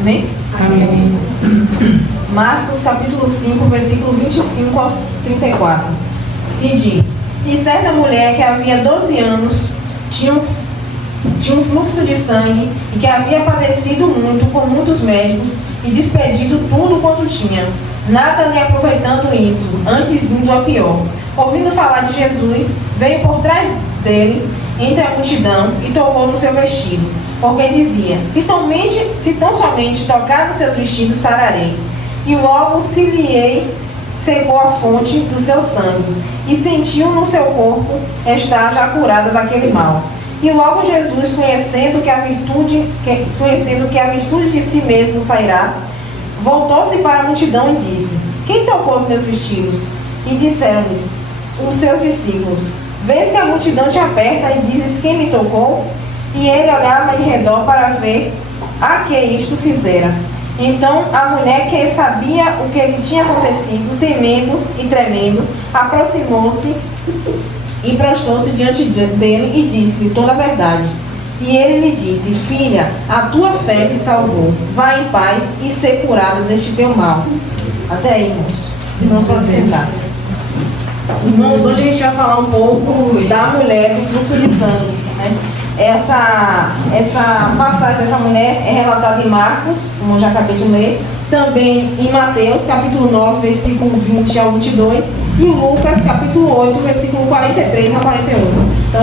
Amém? Amém. Marcos capítulo 5, versículo 25 ao 34. E diz: E certa mulher que havia 12 anos tinha um fluxo de sangue e que havia padecido muito com muitos médicos e despedido tudo quanto tinha, nada lhe aproveitando isso, antes indo a pior. Ouvindo falar de Jesus, veio por trás dele, entre a multidão, e tocou no seu vestido, porque dizia: se tão somente tocar nos seus vestidos, sararei. E logo se lhe secou a fonte do seu sangue, e sentiu no seu corpo estar já curada daquele mal. E logo Jesus, conhecendo que a virtude de si mesmo sairá, voltou-se para a multidão e disse: quem tocou os meus vestidos? E disseram-lhes os seus discípulos: vês que a multidão te aperta e dizes: quem me tocou? E ele olhava em redor para ver a que isto fizera. Então a mulher, que sabia o que lhe tinha acontecido, temendo e tremendo, aproximou-se e prostou-se diante dele e disse-lhe toda a verdade. E ele lhe disse: filha, a tua fé te salvou. Vá em paz e ser curada deste teu mal. Até aí, irmãos. Os irmãos podem sentar. Irmãos, hoje a gente vai falar um pouco da mulher do fluxo de sangue, né? Essa passagem dessa mulher é relatada em Marcos, como eu já acabei de ler, também em Mateus, capítulo 9, versículo 20 ao 22, e Lucas, capítulo 8, versículo 43 a 48. Então,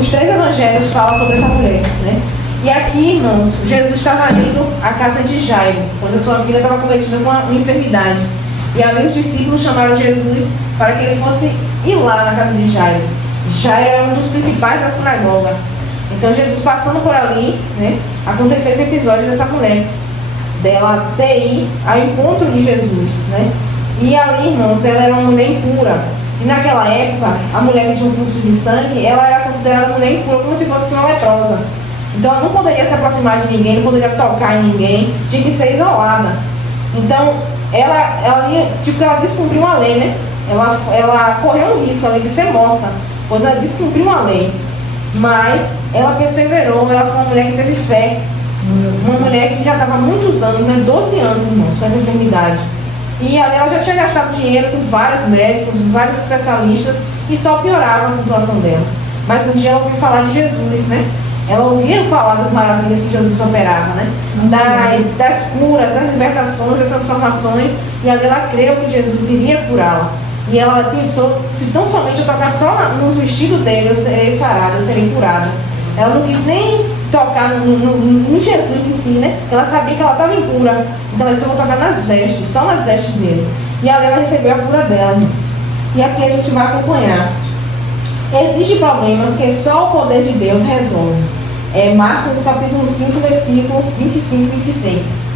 os três evangelhos falam sobre essa mulher, né? E aqui, irmãos, Jesus estava indo à casa de Jairo, pois a sua filha estava cometendo uma enfermidade. E ali os discípulos chamaram Jesus para que ele fosse ir lá na casa de Jairo. Jairo era um dos principais da sinagoga. Então Jesus, passando por ali, né, aconteceu esse episódio dessa mulher, dela ter ido ao encontro de Jesus, né? E ali, irmãos, ela era uma mulher impura. E naquela época, a mulher que tinha um fluxo de sangue, ela era considerada mulher impura, como se fosse uma leprosa. Então ela não poderia se aproximar de ninguém, não poderia tocar em ninguém, tinha que ser isolada. Então ela descumpriu uma lei, né? Ela correu um risco ali de ser morta, pois ela descumpriu uma lei. Mas ela perseverou, ela foi uma mulher que teve fé, uma mulher que já estava há muitos anos, né, 12 anos, irmãos, com essa enfermidade. E ali ela já tinha gastado dinheiro com vários médicos, vários especialistas, e só piorava a situação dela. Mas um dia ela ouviu falar de Jesus, né? Ela ouvia falar das maravilhas que Jesus operava, né? Das curas, das libertações, das transformações, e ali ela creu que Jesus iria curá-la. E ela pensou: se tão somente eu tocar só no vestido dele, eu serei sarada, eu serei curada. Ela não quis nem tocar em Jesus em si, né? Ela sabia que ela estava impura. Então ela disse: eu vou tocar nas vestes, só nas vestes dele. E ali ela recebeu a cura dela. E aqui a gente vai acompanhar. Existem problemas que só o poder de Deus resolve. Marcos capítulo 5, versículo 25 e 26.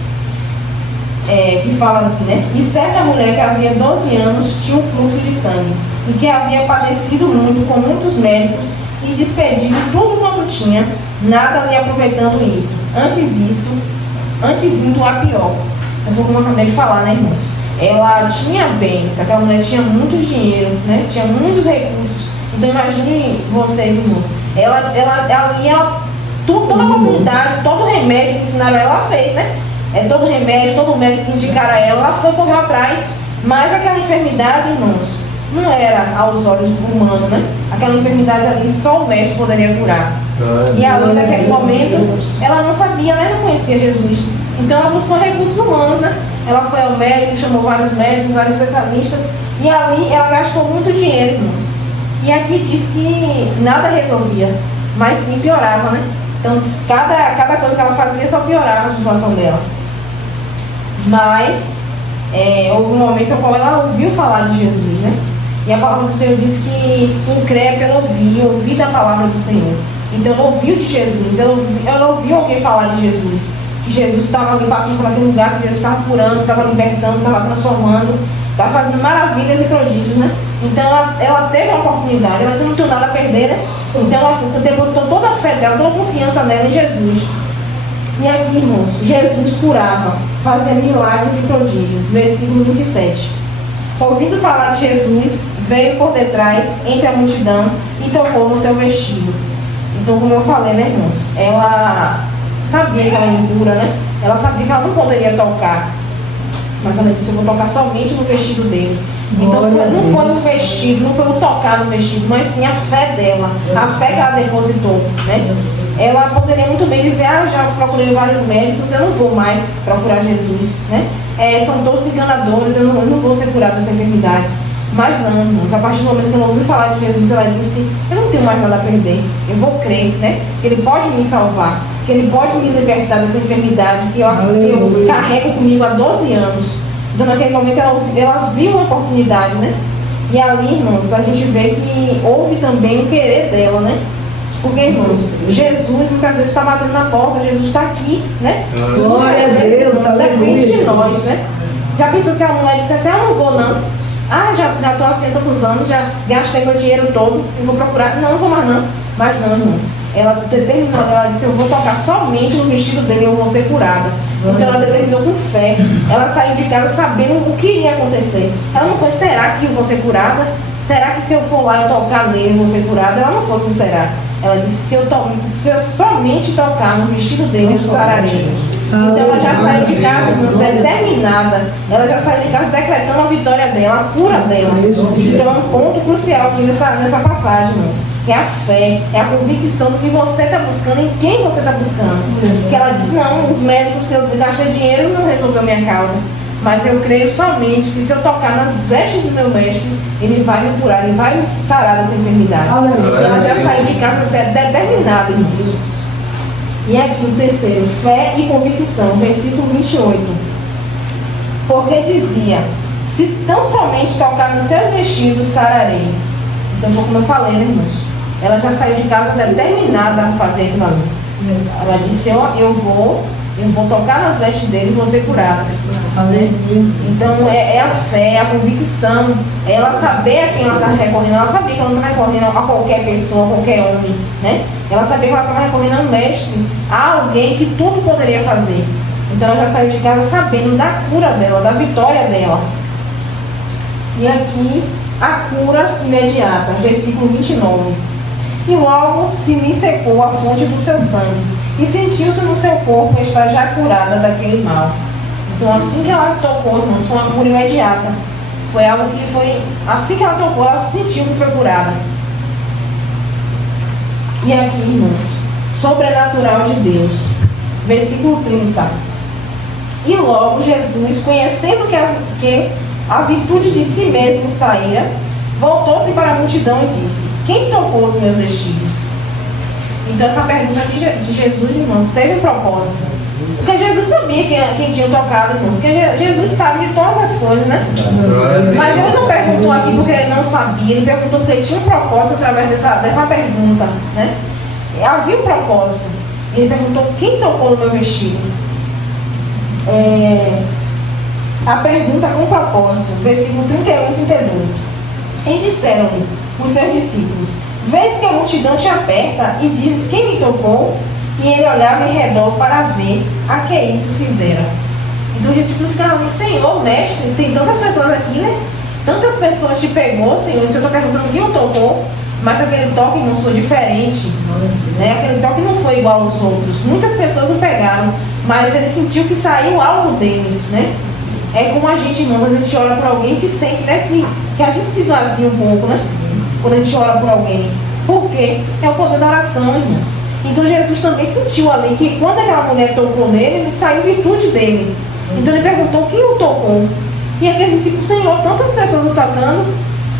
Que fala aqui, né? E certa mulher que havia 12 anos tinha um fluxo de sangue, e que havia padecido muito com muitos médicos e despedido tudo quanto tinha, nada lhe aproveitando isso. Antes indo a pior. Eu vou, como eu acabei de falar, né, irmãos? Ela tinha bens, aquela mulher tinha muito dinheiro, né? Tinha muitos recursos. Então imagine vocês, irmãos. Toda a comunidade, todo remédio que ensinaram ela fez, né? Todo remédio, todo médico que indicaram a ela foi, correu atrás. Mas aquela enfermidade, irmãos, não era aos olhos humanos, né? Aquela enfermidade ali só o mestre poderia curar. E ali naquele momento, ela não sabia, né? Não conhecia Jesus. Então ela buscou recursos humanos, né? Ela foi ao médico, chamou vários médicos, vários especialistas. E ali ela gastou muito dinheiro, irmãos. E aqui diz que nada resolvia, mas sim piorava, né? Então cada coisa que ela fazia só piorava a situação dela. Mas houve um momento no qual ela ouviu falar de Jesus, né? E a palavra do Senhor diz que um crê pelo ouvir da palavra do Senhor. Então ela ouviu de Jesus, ela ouviu alguém falar de Jesus, que Jesus estava ali passando por aquele lugar, que Jesus estava curando, estava libertando, estava transformando, estava fazendo maravilhas e prodígios, né? Então ela teve uma oportunidade, ela disse: não tem nada a perder, né? Então ela depositou toda a fé dela, toda a confiança nela em Jesus. E aqui, irmãos, Jesus curava, fazia milagres e prodígios. Versículo 27. Ouvindo falar de Jesus, veio por detrás, entre a multidão, e tocou no seu vestido. Então, como eu falei, né, irmãos? sabia que ela era impura, né? Ela sabia que ela não poderia tocar. Mas ela disse, eu vou tocar somente no vestido dele. Então não foi o vestido, não foi o tocar no vestido, mas sim a fé dela, a fé que ela depositou, né? Ela poderia muito bem dizer, já procurei vários médicos, eu não vou mais procurar Jesus, né? São todos enganadores, eu não vou ser curada dessa enfermidade. Mas não, irmãos, a partir do momento que ela ouviu falar de Jesus, ela disse, eu não tenho mais nada a perder, eu vou crer, né? Que Ele pode me salvar, que Ele pode me libertar dessa enfermidade que eu carrego comigo há 12 anos. Então naquele momento ela viu uma oportunidade, né? E ali, irmãos, a gente vê que houve também o querer dela, né? Porque, irmãos, Jesus muitas vezes está batendo na porta, Jesus está aqui, né? Glória a Deus, depende de nós, né? Já pensou que a mulher disse assim, eu não vou não. Já estou assim há tantos anos, já gastei meu dinheiro todo e vou procurar. Não vou mais não. Mas não, irmãos. Ela determinou, ela disse, eu vou tocar somente no vestido dele, eu vou ser curada. Então ela determinou com fé. Ela saiu de casa sabendo o que iria acontecer. Ela não foi, será que eu vou ser curada? Será que se eu for lá e tocar nele, eu vou ser curada? Ela não foi com será. Ela disse, se eu somente tocar no vestido dele, eu sararei. Então ela já saiu de casa, irmãos, determinada. Ela já saiu de casa decretando a vitória dela, a cura dela. Então é um ponto crucial aqui nessa passagem, irmãos. Que é a fé, é a convicção do que você está buscando, em quem você está buscando. Porque ela disse, não, os médicos, se eu gastei dinheiro, não resolveu minha causa. Mas eu creio somente que se eu tocar nas vestes do meu mestre, ele vai me curar, ele vai me sarar dessa enfermidade. E ela já saiu de casa determinada, irmãos. E aqui o terceiro, fé e convicção, versículo 28. Porque dizia, se tão somente tocar nos seus vestidos, sararei. Então, como eu falei, né, irmãos? Ela já saiu de casa determinada a fazer aquilo ali. Ela disse, eu vou tocar nas vestes dele e vou ser curada. Né? Então é a fé, é a convicção, é ela saber a quem ela está recorrendo. Ela sabia que ela não está recorrendo a qualquer pessoa, a qualquer homem, né? Ela sabia que ela estava recorrendo a um mestre, a alguém que tudo poderia fazer. Então ela já saiu de casa sabendo da cura dela, da vitória dela. E aqui a cura imediata, versículo 29. E logo se lhe secou a fonte do seu sangue, e sentiu-se no seu corpo estar já curada daquele mal. Então assim que ela tocou, irmãos, foi uma cura imediata. Foi algo que foi, assim que ela tocou, ela sentiu que foi curada. E aqui, irmãos, sobrenatural de Deus, versículo 30. E logo Jesus, conhecendo que a virtude de si mesmo saíra, voltou-se para a multidão e disse, quem tocou os meus vestidos? Então essa pergunta de Jesus, irmãos, teve um propósito. Porque Jesus sabia quem tinha tocado, irmãos. Porque Jesus sabe de todas as coisas, né? Mas ele não perguntou aqui porque ele não sabia. Ele perguntou porque ele tinha um propósito através dessa pergunta, né? Havia um propósito. Ele perguntou quem tocou no meu vestido. A pergunta com propósito. Versículo 31 e 32. E disseram-lhe os seus discípulos, vês que a multidão te aperta e dizes quem me tocou? E ele olhava em redor para ver a que isso fizera. Então os discípulos ficaram ali, Senhor, mestre, tem tantas pessoas aqui, né? Tantas pessoas te pegou, Senhor, e o Senhor está perguntando quem o tocou, mas aquele toque não foi diferente, né? Aquele toque não foi igual aos outros. Muitas pessoas o pegaram, mas ele sentiu que saiu algo dele, né? É como a gente, irmãos, a gente ora por alguém e te sente, né, que a gente se esvazia um pouco, né? Quando a gente ora por alguém. Por quê? É o poder da oração, irmãos. Então Jesus também sentiu ali que quando aquela mulher tocou nele, ele saiu virtude dele. Então ele perguntou quem o tocou. E aquele discípulo, Senhor, tantas pessoas o tocando,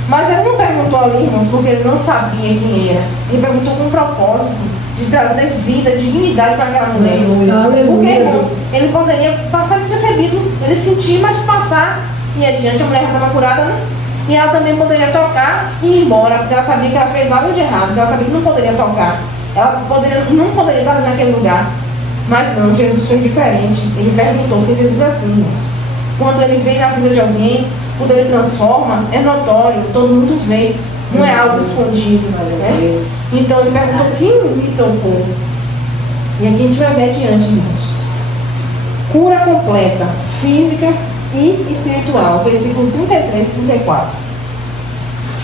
mas ele não perguntou ali, irmãos, porque ele não sabia quem era. Ele perguntou com um propósito de trazer vida, dignidade para aquela mulher. Porque, irmãos, ele poderia passar despercebido, ele sentir, mas passar e adiante. A mulher já estava curada, né? E ela também poderia tocar e ir embora, porque ela sabia que ela fez algo de errado, porque ela sabia que não poderia tocar. Ela não poderia estar naquele lugar. Mas não, Jesus foi diferente. Ele perguntou, porque Jesus é assim, irmãos. Quando ele vem na vida de alguém, quando ele transforma, é notório, todo mundo vê. Não é algo escondido, né? Então ele perguntou quem me tocou. E aqui a gente vai ver adiante, irmãos. Cura completa, física e espiritual. Versículo 33 e 34.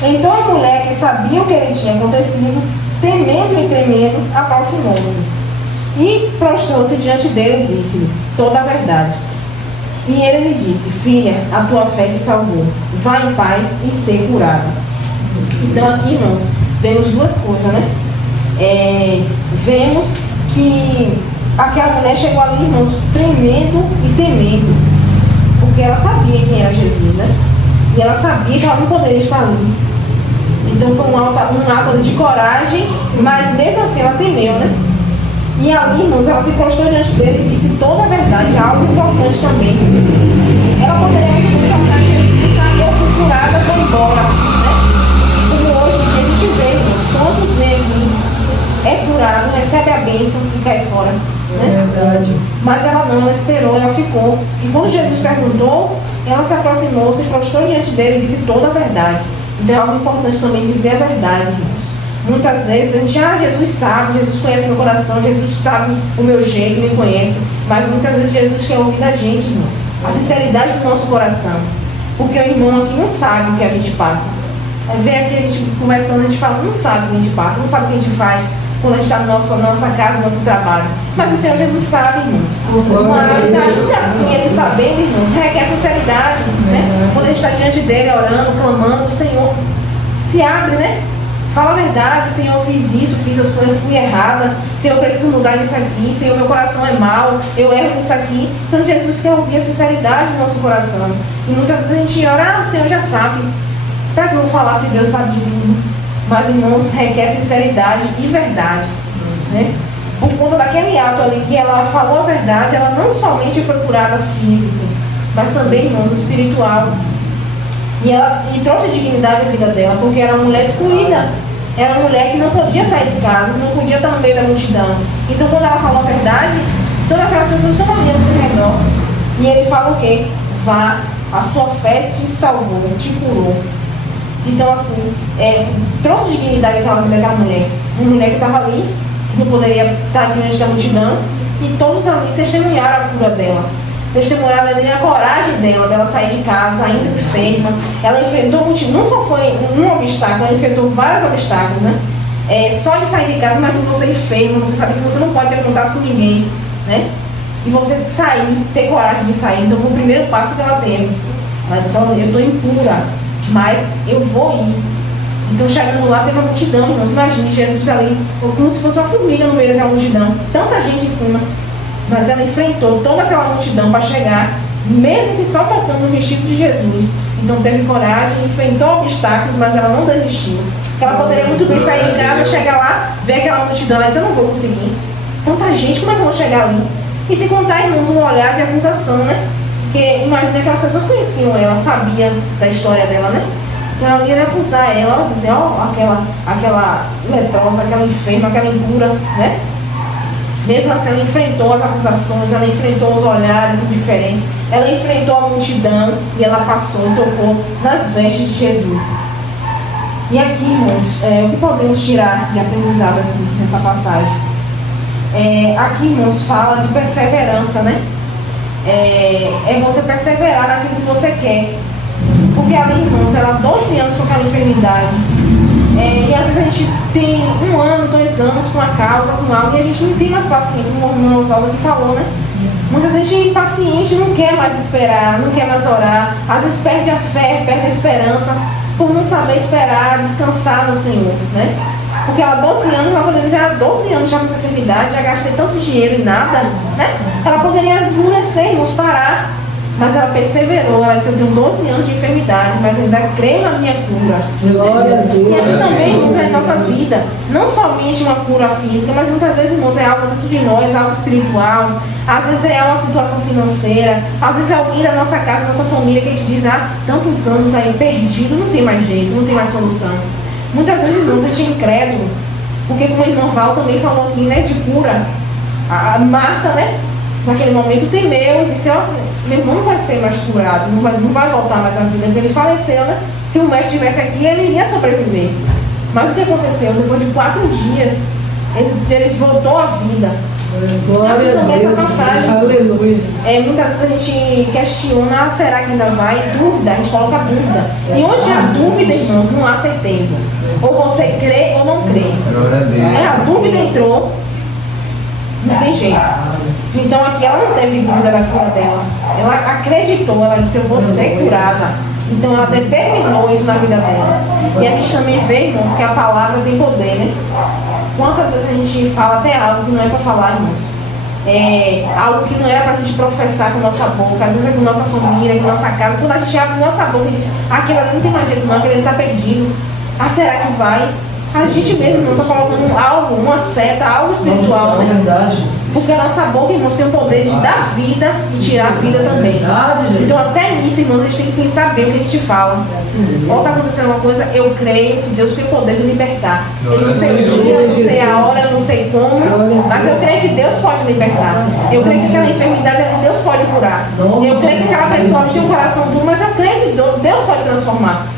Então a mulher que sabia o que lhe tinha acontecido, temendo e tremendo, aproximou-se. E prostrou-se diante dele e disse-lhe toda a verdade. E ele lhe disse: filha, a tua fé te salvou. Vá em paz e ser curada. Então aqui, irmãos, vemos duas coisas, né? Vemos que aquela mulher chegou ali, irmãos, tremendo e temendo, porque ela sabia quem era Jesus, né? E ela sabia que ela não poderia estar ali. Então foi um ato de coragem, mas mesmo assim ela temeu, né? E ali, irmãos, ela se prostrou diante dele e disse toda a verdade, algo importante também. Ela poderia muito falar que eu fui curada, foi embora, né? Como hoje a gente vê, irmãos, todos vêm aqui, é curado, recebe a bênção e cai fora. Né? É verdade. Mas ela não, ela esperou, ela ficou. E quando Jesus perguntou, ela se aproximou, se prostrou diante dele e disse toda a verdade. Então é algo importante também dizer a verdade, irmãos. Muitas vezes a gente, Jesus sabe, Jesus conhece meu coração, Jesus sabe o meu jeito, me conhece. Mas muitas vezes Jesus quer ouvir da gente, irmãos. A sinceridade do nosso coração. Porque o irmão aqui não sabe o que a gente passa. Vem aqui a gente conversando, a gente fala, não sabe o que a gente passa, não sabe o que a gente faz quando a gente está na nossa casa, no nosso trabalho. Mas o Senhor Jesus sabe, irmãos. Mas ainda assim, ele sabendo, irmãos, requer sinceridade, né? Quando a gente está diante dele, orando, clamando, o Senhor se abre, né? Fala a verdade, Senhor, eu fiz isso, eu fui errada, Senhor, eu preciso mudar nisso aqui, Senhor, meu coração é mau, eu erro nisso aqui. Então Jesus quer ouvir a sinceridade do nosso coração. E muitas vezes a gente ora, o Senhor já sabe. Para que eu vou falar se Deus sabe de tudo? Mas, irmãos, requer sinceridade e verdade, né? Por conta daquele ato ali que ela falou a verdade, ela não somente foi curada física, mas também, irmãos, espiritual. E trouxe dignidade à vida dela, porque era uma mulher excluída. Era uma mulher que não podia sair de casa, não podia estar no meio da multidão. Então, quando ela falou a verdade, todas aquelas pessoas estão olhando ao seu redor. E ele fala o quê? Vá, a sua fé te salvou, te curou. Então, assim, trouxe dignidade àquela vida daquela mulher. Uma mulher que estava ali, que não poderia estar diante da multidão, e todos ali testemunharam a cura dela. Testemunharam ali a coragem dela sair de casa, ainda enferma. Ela enfrentou multidão, não só foi um obstáculo, ela enfrentou vários obstáculos, né? Só de sair de casa, mas quando você é enferma, você sabe que você não pode ter contato com ninguém, né? E você sair, ter coragem de sair. Então foi o primeiro passo que ela teve. Ela disse, olha, eu estou impura, mas eu vou ir. Então chegando lá teve uma multidão, irmãos. Imagine Jesus ali, como se fosse uma formiga no meio daquela multidão, tanta gente em cima. Mas ela enfrentou toda aquela multidão para chegar, mesmo que só tocando no vestido de Jesus. Então teve coragem, enfrentou obstáculos, mas ela não desistiu. Ela poderia muito bem sair de casa, chegar lá, ver aquela multidão, mas eu não vou conseguir. Tanta gente, como é que eu vou chegar ali? E se contar, irmãos, um olhar de acusação, né? Porque imagina que aquelas pessoas conheciam ela, sabiam da história dela, né? Então ela ia acusar ela, dizer, aquela leprosa, aquela enferma, aquela impura, né? Mesmo assim, ela enfrentou as acusações, ela enfrentou os olhares indiferentes, ela enfrentou a multidão e ela passou e tocou nas vestes de Jesus. E aqui, irmãos, o que podemos tirar de aprendizado aqui nessa passagem? Aqui, irmãos, fala de perseverança, né? É você perseverar naquilo que você quer. Porque ali, irmãos, ela há 12 anos com aquela enfermidade. E às vezes a gente tem 1 ano, 2 anos com a causa, com algo, e a gente não tem mais paciência, como o irmão Oswaldo que falou, né? Muitas vezes a gente é impaciente, não quer mais esperar, não quer mais orar, às vezes perde a fé, perde a esperança, por não saber esperar, descansar no Senhor, né? Porque ela há 12 anos, ela poderia dizer, há 12 anos já com essa enfermidade, já gastei tanto dinheiro e nada, né? Ela poderia desmorecer, irmãos, parar. Mas ela perseverou, ela disse, eu tenho 12 anos de enfermidade, mas ainda creio na minha cura. Glória a Deus. E assim também, irmãos, é a nossa vida. Não somente uma cura física, mas muitas vezes, irmãos, é algo dentro de nós, algo espiritual. Às vezes é uma situação financeira. Às vezes é alguém da nossa casa, da nossa família, que a gente diz, tantos anos aí perdido, não tem mais jeito, não tem mais solução. Muitas vezes, irmãos, a gente é incrédulo. Porque como o irmão Val também falou aqui, né, de cura. A Marta, né? Naquele momento temeu e disse, meu irmão não vai ser mais curado, não vai voltar mais à vida, porque ele faleceu, né? Se o mestre estivesse aqui, ele iria sobreviver. Mas o que aconteceu? Depois de 4 dias, ele voltou à vida. Glória a Deus. Essa passagem, aleluia. Muitas vezes a gente questiona, será que ainda vai? Dúvida, a gente coloca dúvida. E onde há dúvida, irmãos, não há certeza. Ou você crê ou não crê. Glória a Deus. A dúvida entrou. Não tem jeito. Então aqui ela não teve dúvida da cura dela. Ela acreditou, ela disse, eu vou ser curada. Então ela determinou isso na vida dela. E a gente também vê, irmãos, que a palavra tem poder, né? Quantas vezes a gente fala até algo que não é para falar, irmãos? Algo que não era para a gente professar com a nossa boca, às vezes é com nossa família, com nossa casa. Quando a gente abre nossa boca e diz, aquilo ali não tem mais jeito não, aquele ali está perdido. Será que vai? A gente mesmo não está colocando algo, uma seta, algo espiritual, né? Porque a nossa boca, irmãos, tem o poder de dar vida e tirar a vida também. Então até nisso, irmãos, a gente tem que pensar bem o que a gente fala. Ou está acontecendo uma coisa, eu creio que Deus tem o poder de libertar. Eu não sei o dia, eu não sei a hora, eu não sei como, mas eu creio que Deus pode libertar. Eu creio que aquela enfermidade, Deus pode curar. Eu creio que aquela pessoa tem um coração duro, mas eu creio que Deus pode transformar.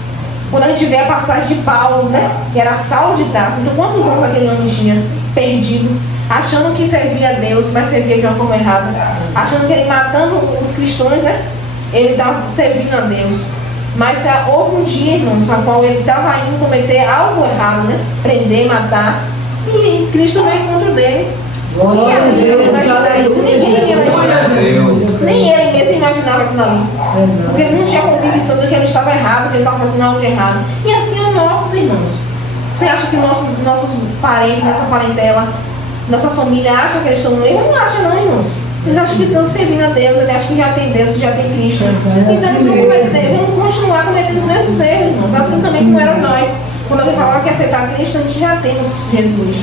Quando a gente vê a passagem de Paulo, né, que era Saulo de Tarso, então quantos anos aquele homem tinha perdido, achando que servia a Deus, mas servia de uma forma errada, achando que ele matando os cristãos, né, ele estava servindo a Deus. Mas houve um dia, irmãos, na qual ele estava indo cometer algo errado, né, prender, matar, e Cristo veio encontro dele. Glória a Deus, nem ele mesmo imaginava aquilo ali. Porque ele não tinha convicção de que ele estava errado, que ele estava fazendo algo de errado. E assim os nossos irmãos. Você acha que nossos parentes, nossa parentela, nossa família acha que eles estão no erro? Não acha não, irmãos. Eles acham que estão servindo a Deus, eles acham que já tem Deus, já tem Cristo. Então eles vão continuar cometendo os mesmos erros, irmãos. Assim também como eram nós. Quando alguém falava que aceitar Cristo, a gente já temos Jesus.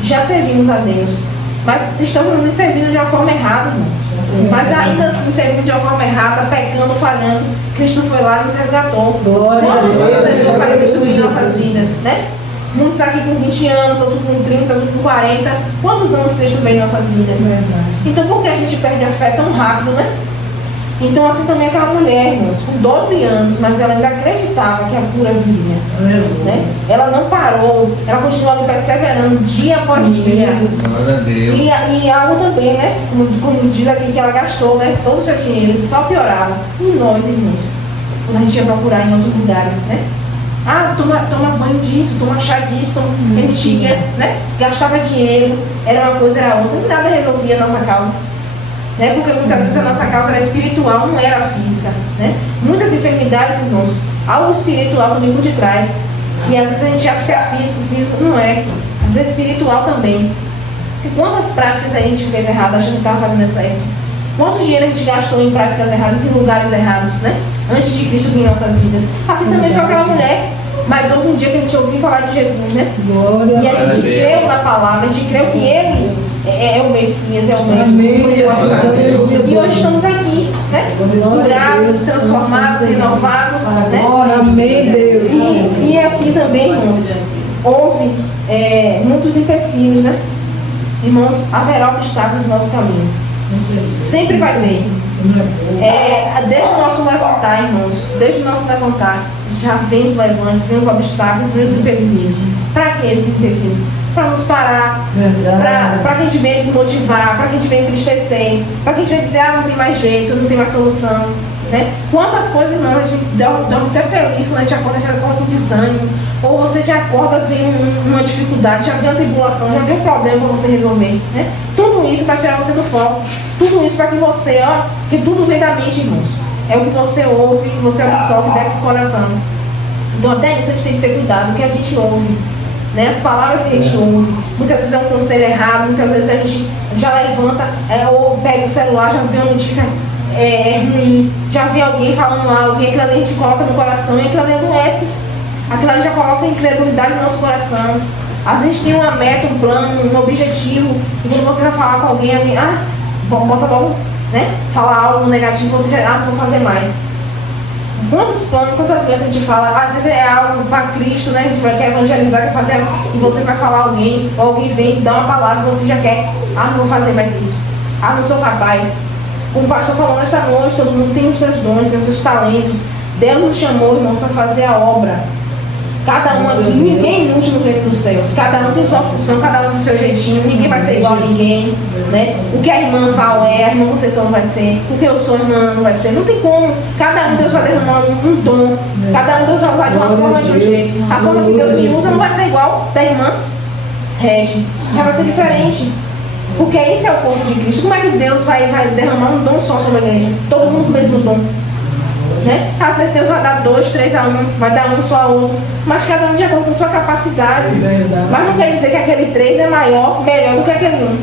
Já servimos a Deus. Mas estamos nos servindo de uma forma errada, irmãos. Mas ainda assim, servindo de uma forma errada, pecando, falhando, Cristo foi lá e nos resgatou. Quantos anos pessoas para Cristo em nossas vidas, né? Muitos aqui com 20 anos, outros com 30, outros com 40. Quantos anos Cristo veio em nossas vidas? Então por que a gente perde a fé tão rápido, né? Então assim também aquela mulher, irmãos, com 12 anos, mas ela ainda acreditava que a cura viria, né? Ela não parou, ela continuou perseverando dia após dia. E algo também, né? Como diz aqui que ela gastou, né, todo o seu dinheiro, só piorava. E nós, irmãos, quando a gente ia procurar em outros lugares, né? Toma banho disso, toma chá disso, mentia, né? Gastava dinheiro, era uma coisa, era outra, e nada resolvia a nossa causa. Né? Porque muitas vezes a nossa causa era espiritual, não era física, né? Muitas enfermidades, irmãos, algo espiritual também por detrás. E às vezes a gente acha que é físico não é. Às vezes é espiritual também. E quantas práticas a gente fez errado, achando que estava fazendo certo? Quanto dinheiro a gente gastou em práticas erradas, em lugares errados, né? Antes de Cristo vir em nossas vidas. Assim também foi aquela mulher. Mas houve um dia que a gente ouviu falar de Jesus, né? E a gente creu na palavra, a gente creu que Ele é o Messias, é o Mestre. E hoje estamos aqui, né? Curados, transformados, renovados, né? Amém, Deus. E aqui também, irmãos, houve muitos empecilhos, né? Irmãos, haverá obstáculos no nosso caminho. Sempre vai ter. Desde o nosso levantar, irmãos, desde o nosso levantar, já vem os levantes, vem os obstáculos, vem os empecilhos. Para que esses empecilhos? Para nos parar, para que a gente venha desmotivar, para que a gente venha entristecer, para que a gente venha dizer, não tem mais jeito, não tem mais solução. Né? Quantas coisas, irmãos, a gente dorme até feliz quando a gente acorda com desânimo, ou você já acorda, vem uma dificuldade, já vem uma tribulação, já vem um problema para você resolver. Né? Tudo isso para tirar você do foco, tudo isso para que você, que tudo vem da mente, irmãos. É o que você ouve, você absorve e desce pro coração. Então até isso a gente tem que ter cuidado, o que a gente ouve, né? As palavras que a gente ouve, muitas vezes é um conselho errado, muitas vezes a gente já levanta, ou pega o celular, já vê uma notícia ruim, já vê alguém falando algo, e aquilo ali a gente coloca no coração e aquilo ali adoece. Aquilo ali já coloca incredulidade no nosso coração. Às vezes a gente tem uma meta, um plano, um objetivo, e quando você vai falar com alguém, bota logo, né? Falar algo negativo, você já, não vou fazer mais. Quantos planos, quantas metas a gente fala? Às vezes é algo para Cristo, né? A gente quer evangelizar, quer fazer algo, e você vai falar a alguém, ou alguém vem e dá uma palavra e você já quer, não vou fazer mais isso. Não sou capaz. Como o pastor falou nesta noite, todo mundo tem os seus dons, tem os seus talentos. Deus nos chamou, irmãos, para fazer a obra. Cada um aqui, ninguém é inútil no reino dos céus. Cada um tem sua função, cada um do seu jeitinho. Ninguém vai ser igual a ninguém, né? O que a irmã Val a irmã Conceição não vai ser. O que eu sou, irmã, não vai ser. Não tem como. Cada um Deus vai derramar um dom. Cada um Deus vai usar de uma forma e de um jeito. A forma que Deus me usa não vai ser igual da irmã Regi. Já vai ser diferente. Porque esse é o corpo de Cristo. Como é que Deus vai derramar um dom só sobre a igreja? Todo mundo com o mesmo dom. Né? Às vezes Deus vai dar 2, 3 a 1, vai dar um só a um, mas cada um de acordo com sua capacidade. Mas não quer dizer que aquele 3 é melhor do que aquele 1.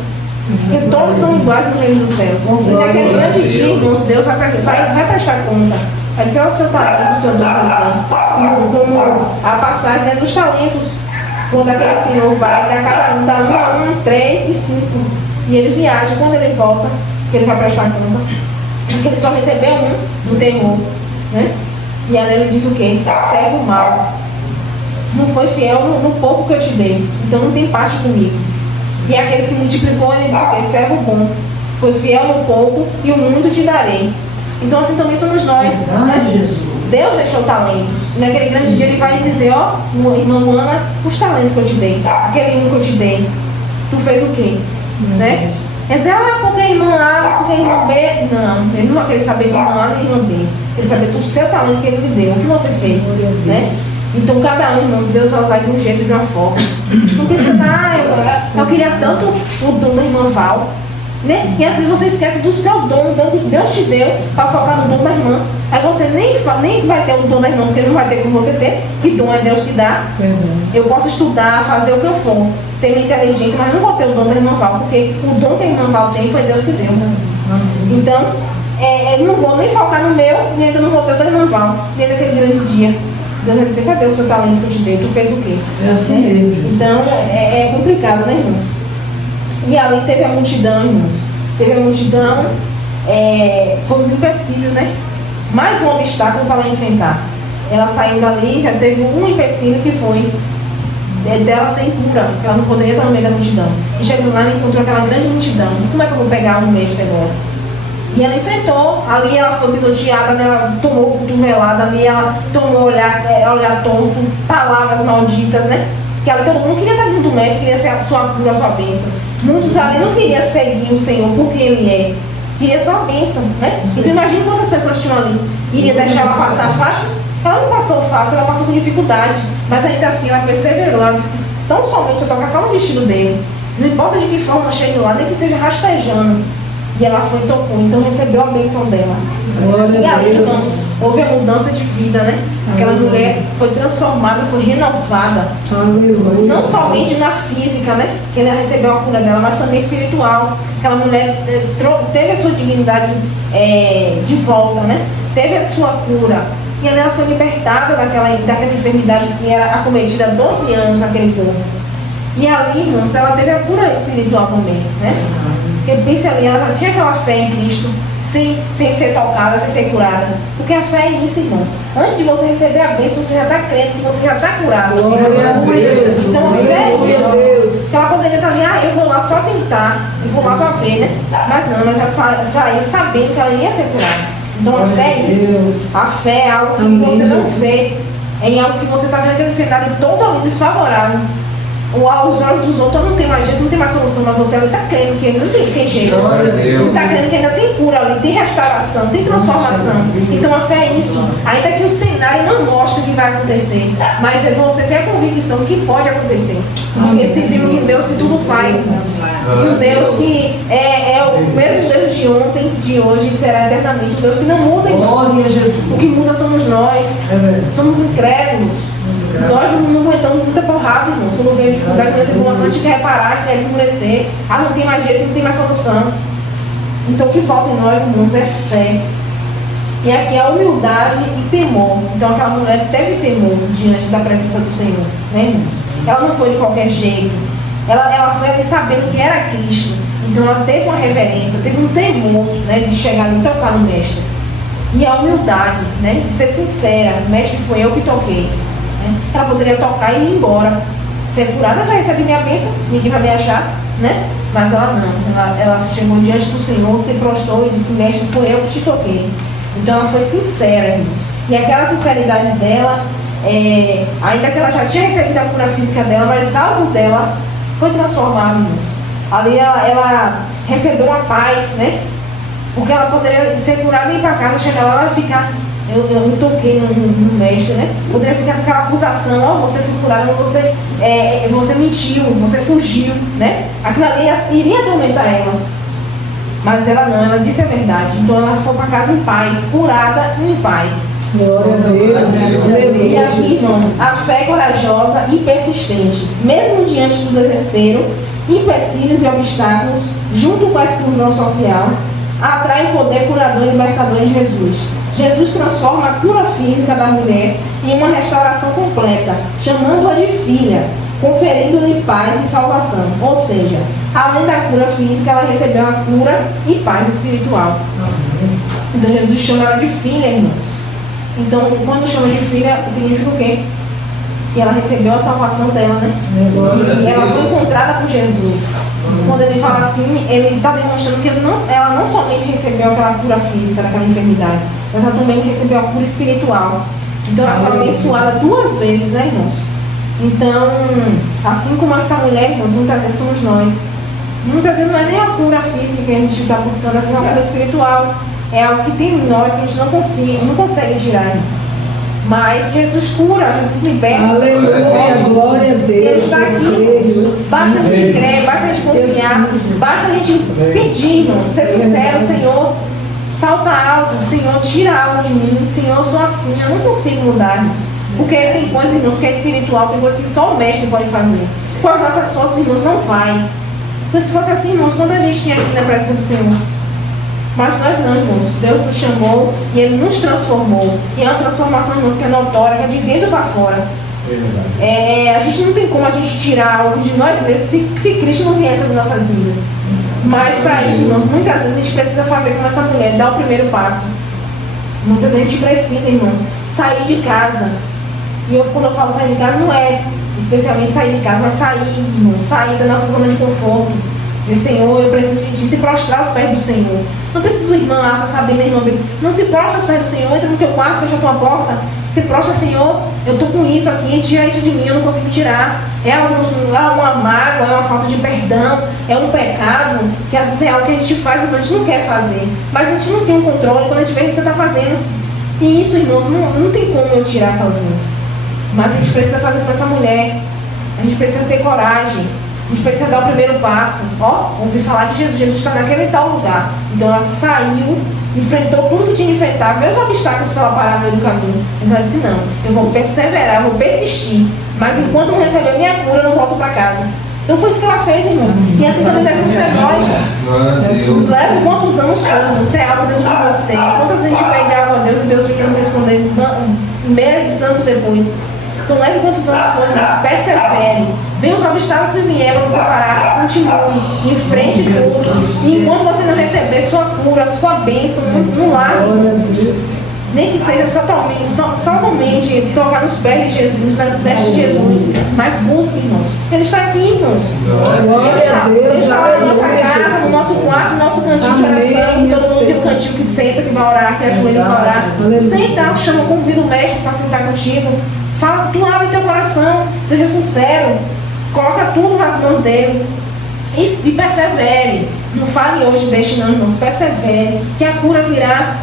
Porque todos são iguais no reino dos céus. E naquele grande dia, irmãos, Deus vai prestar conta. Vai dizer o seu talento, o seu dom que tem. Como a passagem, né, dos talentos. Quando aquele Senhor vai dar cada um, dá 1 a 1, 3 e 5. E ele viaja, quando ele volta, que ele vai prestar conta. Porque ele só recebeu um do temor. Né? E aí ele diz o quê? Servo mau. Não foi fiel no pouco que eu te dei. Então não tem parte comigo. E aqueles que multiplicou, ele diz o quê? Servo bom. Foi fiel no pouco e o muito te darei. Então assim também somos nós. Né? Deus deixou talentos. E naquele grande dia ele vai dizer, ó, irmã Ana, os talentos que eu te dei. Aquele que eu te dei. Tu fez o quê? Né? Quer dizer, porque a irmã A, isso que a irmã B. Não, ele não vai querer saber de irmã A nem irmã B. Ele quer saber do seu talento que ele lhe deu, o que você fez. Né? Então, cada um, irmãos, Deus vai usar de um jeito, de uma forma. Não precisa dar, eu queria tanto o dom da irmã Val. Né? E às vezes você esquece do seu dom, o dom que Deus te deu, para focar no dom da irmã. Aí você nem vai ter o dom da irmã, porque não vai ter como você ter, que dom é Deus que dá. Eu posso estudar, fazer o que eu for, ter minha inteligência, mas não vou ter o dom da irmã Val, porque o dom que a irmã Val tem foi Deus que deu. Então, eu não vou nem focar no meu, nem ainda não vou ter o da irmã Val, nem naquele grande dia. Deus vai dizer, cadê o seu talento que eu te dei? Tu fez o quê? É assim mesmo. Então, é complicado, né, irmãos? E ali teve a multidão, irmãos. Teve a multidão, foi os empecilhos, né? Mais um obstáculo para ela enfrentar. Ela saindo ali, já teve um empecilho que foi dela sem cura, porque ela não poderia estar no meio da multidão. E chegando lá, ela encontrou aquela grande multidão. E como é que eu vou pegar um mestre agora? E ela enfrentou, ali ela foi pisoteada, ela tomou cotovelada, ali ela tomou olhar torto, palavras malditas, né? Que ali todo mundo queria estar junto do mestre, queria ser a sua cura, a sua bênção. Muitos ali não queriam seguir o Senhor por quem Ele é, queria só a bênção, né? Então imagina quantas pessoas tinham ali, iria deixar ela passar fácil? Ela não passou fácil, ela passou com dificuldade, mas ainda assim ela perseverou, ela disse que tão somente eu tocar só no vestido dele, não importa de que forma eu chegue lá, nem que seja rastejando. E ela foi e tocou, então recebeu a bênção dela. E ali, então, houve a mudança de vida, né? Aquela mulher foi transformada, foi renovada. Não somente na física, né? Que ela recebeu a cura dela, mas também espiritual. Aquela mulher teve a sua dignidade de volta, né? Teve a sua cura. E ela foi libertada daquela enfermidade que era acometida há 12 anos naquele corpo. E ali, irmãos, ela teve a cura espiritual também, né? Porque pense ali, ela já tinha aquela fé em Cristo, sem ser tocada, sem ser curada. Porque a fé é isso, irmãos. Antes de você receber a bênção, você já está crendo que você já está curado. Glória a Deus. Então a fé é isso. Que ela poderia estar ali, eu vou lá só tentar, eu vou lá para ver, né? Mas não, ela já saiu sabendo que ela ia ser curada. Então a fé é isso. A fé é algo que você não fez, é algo que você está vendo aquele cenário todo ali desfavorável. Aos olhos dos outros não tem mais jeito, não tem mais solução, mas você está crendo que ainda não tem jeito. Você está crendo que ainda tem cura ali, tem restauração, tem transformação. Então a fé é isso. Ainda que o cenário não mostre que vai acontecer, mas você tem a convicção que pode acontecer. Porque servimos um Deus que tudo faz, irmãos. Um Deus que é o mesmo Deus de ontem, de hoje e será eternamente. Um Deus que não muda, irmãos. O que muda somos nós. Somos incrédulos. Nós não aguentamos muita porrada, irmãos. Quando vem dificuldade, muita tribulação, a gente quer reparar, quer esmorecer. Não tem mais jeito, não tem mais solução. Então o que falta em nós, irmãos, é fé. E aqui é humildade e temor. Então aquela mulher teve temor diante da presença do Senhor, né, irmãos? Ela não foi de qualquer jeito. Ela foi ali sabendo que era Cristo. Então ela teve uma reverência, teve um temor, né, de chegar ali e tocar no mestre. E a humildade, né, de ser sincera. Mestre, foi eu que toquei. Ela poderia tocar e ir embora, ser curada, já recebi minha bênção, ninguém vai me achar, né? Mas ela não, ela chegou diante do Senhor, se prostrou e disse, mestre, foi eu que te toquei. Então ela foi sincera, irmãos. E aquela sinceridade dela, ainda que ela já tinha recebido a cura física dela, mas algo dela foi transformado, irmãos. Ali ela recebeu a paz, né? Porque ela poderia ser curada e ir para casa, chegar lá e ficar eu toquei no mestre, né? Poderia ficar com aquela acusação, ó, você foi curado, você mentiu, você fugiu, né? Aquilo ali iria atormentar ela. Mas ela não, ela disse a verdade. Então ela foi para casa em paz, curada e em paz. Glória a Deus. E aqui, irmãos, a fé corajosa e persistente, mesmo diante do desespero, empecilhos e obstáculos, junto com a exclusão social, atrai o poder curador e libertador de Jesus. Jesus transforma a cura física da mulher em uma restauração completa, chamando-a de filha, conferindo-lhe paz e salvação. Ou seja, além da cura física, ela recebeu a cura e paz espiritual. Então Jesus chama ela de filha, irmãos. Então, quando chama de filha, significa o quê? Que ela recebeu a salvação dela, né? E ela foi encontrada por Jesus. Quando ele fala assim, ele está demonstrando que ela não somente recebeu aquela cura física daquela enfermidade, mas ela também recebeu a cura espiritual. Então ela foi abençoada 2 vezes, né, irmãos? Então, assim como essa mulher, irmãos, muitas vezes somos nós. Muitas vezes não é nem a cura física que a gente está buscando, mas é uma cura espiritual. É algo que tem em nós que a gente não consegue tirar, irmãos. Mas Jesus cura, Jesus liberta. Aleluia, glória a Deus. Ele está aqui. Basta a gente crer, basta a gente confiar, basta a gente pedir, irmãos, ser sincero, Senhor. Falta algo, Senhor, tira algo de mim. Senhor, eu sou assim, eu não consigo mudar, irmãos. Porque tem coisas, irmãos, que é espiritual, tem coisas que só o mestre pode fazer. Com as nossas forças, irmãos, não vai. Então, se fosse assim, irmãos, quando a gente tinha aqui na presença do Senhor. Mas nós não, irmãos. Deus nos chamou e Ele nos transformou. E é uma transformação, irmãos, que é notória, que é de dentro para fora. A gente não tem como a gente tirar algo de nós mesmos se Cristo não vier sobre nossas vidas. Mas para isso, irmãos, muitas vezes a gente precisa fazer como essa mulher, dar o primeiro passo. Muitas vezes a gente precisa, irmãos, sair de casa. E quando eu falo sair de casa, não é especialmente sair de casa, mas sair, irmãos, sair da nossa zona de conforto. Dizer, Senhor, eu preciso de se prostrar aos pés do Senhor. Não precisa o irmão lá, tá sabendo, irmão? Não se prostra aos pés do Senhor, entra no teu quarto, fecha a tua porta. Se prostra, Senhor, eu estou com isso aqui, tira isso de mim, eu não consigo tirar. É uma mágoa, é uma falta de perdão, é um pecado, que às vezes é algo que a gente faz e a gente não quer fazer. Mas a gente não tem um controle, quando a gente vê, a gente está fazendo. E isso, irmãos, não tem como eu tirar sozinho. Mas a gente precisa fazer com essa mulher. A gente precisa ter coragem. A gente precisa dar o primeiro passo. Ouvir falar de Jesus. Jesus está naquele tal lugar. Então ela saiu, enfrentou tudo que tinha que enfrentar, viu os obstáculos para ela parar no meio do caminho. Mas ela disse, não, eu vou perseverar, eu vou persistir. Mas enquanto não receber a minha cura, eu não volto para casa. Então foi isso que ela fez, irmãos. E assim também deve ser nós. Leva quantos anos for, você é algo dentro de você. Quantas vezes a gente pede algo a Deus e Deus fica nos respondendo meses, anos depois. Então leve quantos anos for, irmãos. Persevere. Vê os obstáculos que vieram para você parar. Continue. Enfrente tudo. E enquanto você não receber sua cura, sua bênção, não largue. Nem que seja somente tocar nos pés de Jesus, nas vestes de Jesus. Mas busque, irmãos. Ele está aqui, irmãos. Ele está lá na nossa casa, no nosso quarto, no nosso cantinho de oração. Todo mundo tem um cantinho que senta, que vai orar, que ajoelha para orar. Senta, chama, convida o mestre para sentar contigo. Fala, tu abre teu coração, seja sincero. Coloca tudo nas mãos dele. E persevere. Não fale hoje, deixe não, irmãos. Persevere. Que a cura virá.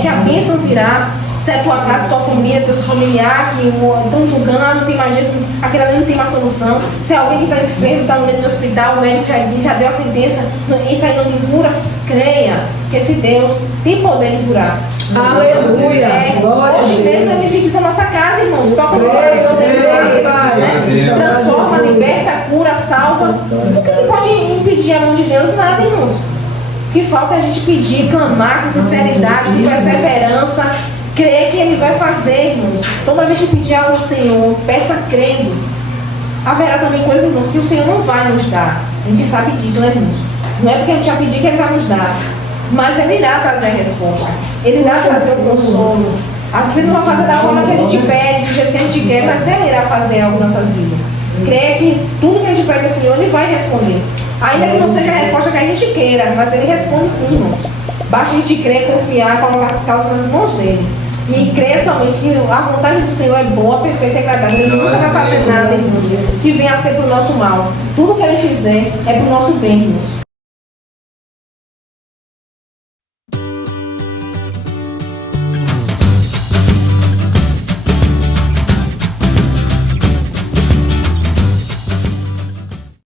Que a bênção virá. Se é tua casa, tua família, teus familiares que estão julgando, não tem mais jeito, aquele ali não tem mais solução. Se é alguém que está enfermo, está dentro do hospital, o médico já deu a sentença, isso aí não tem cura, creia que esse Deus tem poder de curar. Aleluia! Hoje mesmo ele visita a nossa casa, irmãos. Toca no coração dele, transforma, liberta, cura, salva. O que pode impedir a mão de Deus? Nada, irmãos. O que falta é a gente pedir, clamar com sinceridade, com perseverança, crer que Ele vai fazer, irmãos. Toda vez que pedir algo ao Senhor, peça crendo. Haverá também coisas, irmãos, que o Senhor não vai nos dar. A gente sabe disso, né, irmãos? Não é porque a gente já pediu que Ele vai nos dar, mas Ele irá trazer a resposta. Ele irá trazer o consolo. Às vezes Ele não vai fazer da forma que a gente pede, do jeito que a gente quer, mas Ele irá fazer algo nas nossas vidas. Creia que tudo que a gente pede ao Senhor, Ele vai responder. Ainda que não seja a resposta que a gente queira, mas Ele responde sim, irmãos. Basta a gente crer, confiar, colocar as causas nas mãos dEle. E crer somente que a vontade do Senhor é boa, perfeita e agradável. Ele nunca vai fazer nada, irmãos, que venha a ser para o nosso mal. Tudo que Ele fizer é para o nosso bem, irmãos.